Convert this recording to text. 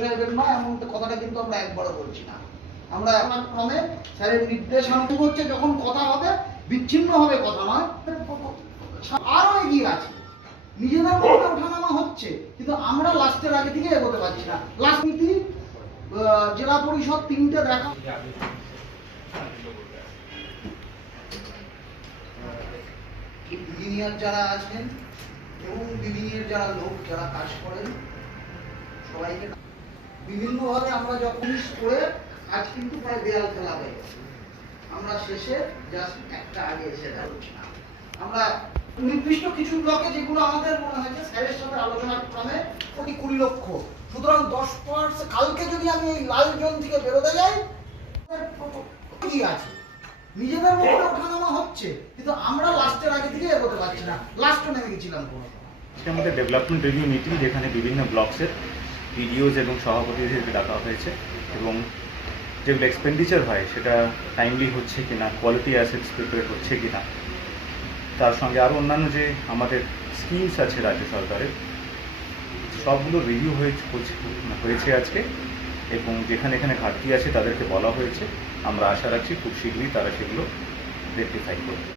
সাহেবের নয় এমন কথাটা কিন্তু আমরা একবারও বলছি না। আমরা হচ্ছে যখন কথা হবে, বিচ্ছিন্ন হবে কথা নয়। এগিয়ে আছে। নিজেদের হচ্ছে, কিন্তু আমরা লাস্টের আগে এগোতে পারছি না। লাস্ট নীতি জেলা পরিষদ তিনটে দেখা ইঞ্জিনিয়ার যারা আছেন এবং বিল্ডিংয়ের যারা লোক, যারা কাজ করেন সবাইকে বিভিন্নভাবে আমরা যখন করে আজ কিন্তু প্রায় দেয়াল ফেলা হয়ে গেছে। আমরা শেষে জাস্ট একটা আগে এসে দাঁড়াচ্ছি না আমরা নির্দিষ্ট কিছু ব্লকে যেগুলো আমাদের মনে হয়েছে স্যারের সাথে আলোচনার ক্রমে কোটি কুড়ি লক্ষ। সুতরাং দশ পার্সেন্ট কালকে যদি আমি এই লাল জোন থেকে বেরোতে যাই কি আছে। নিজেদের মধ্যে ওঠানামা হচ্ছে কিন্তু আমরা লাস্টের আগে থেকে এগোতে পারছি না। লাস্টে নেমে গেছিলাম কোনো আমাদের ডেভেলপমেন্ট রিভিউ মিটিং যেখানে বিভিন্ন ব্লকসের পিডিওজ এবং সভাপতিদেরকে ডাকা হয়েছে এবং যেগুলো এক্সপেন্ডিচার হয় সেটা টাইমলি হচ্ছে কি না কোয়ালিটি অ্যাসেটস প্রিপেয়ার হচ্ছে কি না তার সঙ্গে আরও অন্যান্য যে আমাদের স্কিমস আছে রাজ্য সরকারের, সবগুলো রিভিউ হয়েছে হয়েছে আজকে এবং যেখানে এখানে ঘাটতি আছে তাদেরকে বলা হয়েছে। আমরা আশা রাখছি খুব শীঘ্রই তারা সেগুলো রেকটিফাই করবে।